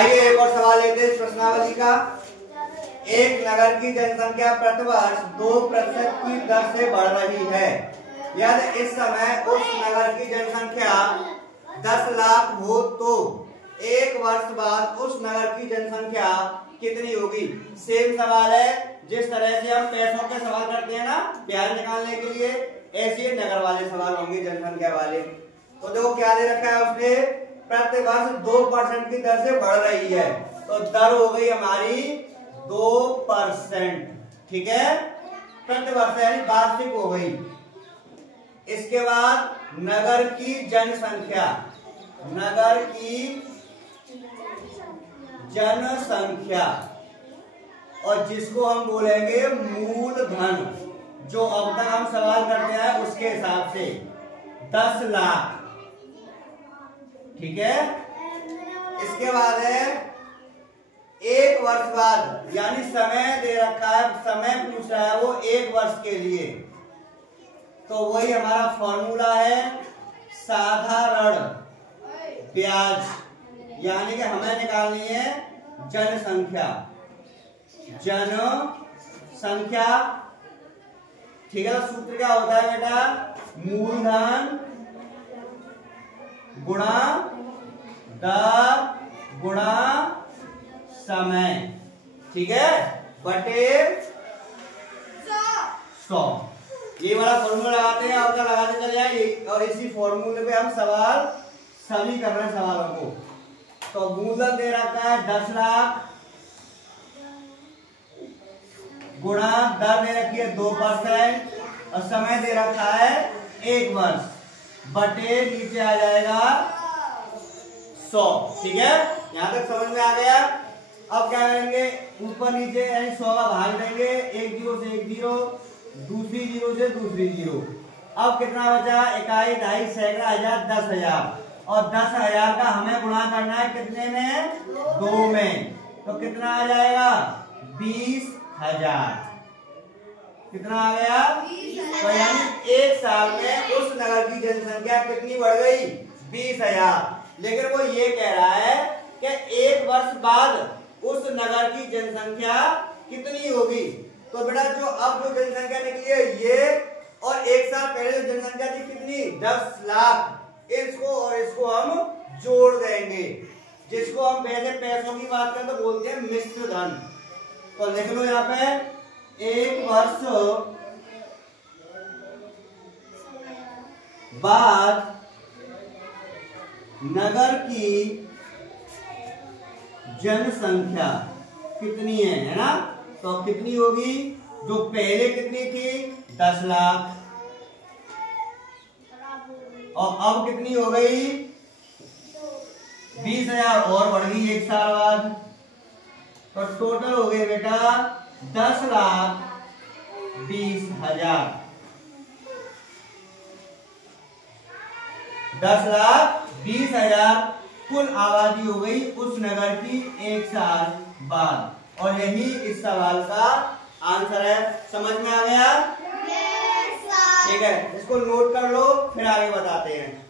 आइए एक और सवाल लेते हैं इस प्रश्नावली का। एक नगर की जनसंख्या प्रतिवर्ष 2% की दर से बढ़ रही है। यदि इस समय उस नगर की जनसंख्या 10 लाख हो तो एक वर्ष बाद उस नगर की जनसंख्या कितनी होगी। सेम सवाल है, जिस तरह से हम पैसों के सवाल करते हैं ना ब्याज निकालने के लिए, ऐसे नगर वाले सवाल होंगे जनसंख्या वाले। तो देखो क्या दे रखा है उसने, प्रति वर्ष 2% की दर से बढ़ रही है, तो दर हो गई हमारी 2%। ठीक है, प्रति वर्ष यानी वार्षिक हो गई। इसके बाद नगर की जनसंख्या, नगर की जनसंख्या, और जिसको हम बोलेंगे मूलधन, जो अब तक हम सवाल करते हैं उसके हिसाब से 10 लाख। ठीक है, इसके बाद है एक वर्ष बाद, यानी समय दे रखा है, समय पूछ रहा है वो एक वर्ष के लिए, तो वही हमारा फॉर्मूला है साधारण ब्याज, यानी कि हमें निकालनी है जनसंख्या, जनसंख्या। ठीक है, तो सूत्र क्या होता है बेटा, मूलधन गुणा दर गुणा समय। ठीक है, बटे 100। ये वाला फॉर्मूला लगाते हैं, आपका लगाते चले जाए, और इसी फॉर्मूले पे हम सवाल सभी कर रहे हैं सवालों को। तो मूलधन दे रखा है 10 लाख गुणा दर दे रखी है 2% और समय दे रखा है 1 वर्ष, बटे नीचे आ जाएगा 100। ठीक है, यहां तक समझ में आ गया। अब क्या करेंगे, ऊपर नीचे यानी 100 का भाग देंगे, एक जीरो से एक जीरो, दूसरी जीरो से दूसरी जीरो। अब कितना बचा, इकाई, दहाई, सैकड़ा, हजार, 10,000, और 10,000 का हमें गुणा करना है कितने में, 2 में, तो कितना आ जाएगा 20,000। कितना आ गया, तो यानी एक साल में उस नगर की जनसंख्या कितनी बढ़ गई, 20,000। लेकिन वो ये कह रहा है कि एक वर्ष बाद उस नगर की जनसंख्या कितनी होगी। तो बेटा जो अब जो जनसंख्या निकली है ये, और एक साल पहले जो जनसंख्या थी कितनी, 10 लाख, इसको और इसको हम जोड़ देंगे, जिसको हम पहले पैसों की बात करें तो बोलते हैं मिश्र धन। तो लिख लो यहाँ पे, एक वर्ष बाद नगर की जनसंख्या कितनी है ना, तो कितनी होगी, जो पहले कितनी थी 10 लाख, और अब कितनी हो गई 20,000 और बढ़ गई एक साल बाद, तो टोटल हो गई बेटा 10,20,000। 10,20,000 कुल आबादी हो गई उस नगर की एक साल बाद, और यही इस सवाल का आंसर है। समझ में आ गया? ठीक है, इसको नोट कर लो, फिर आगे बताते हैं।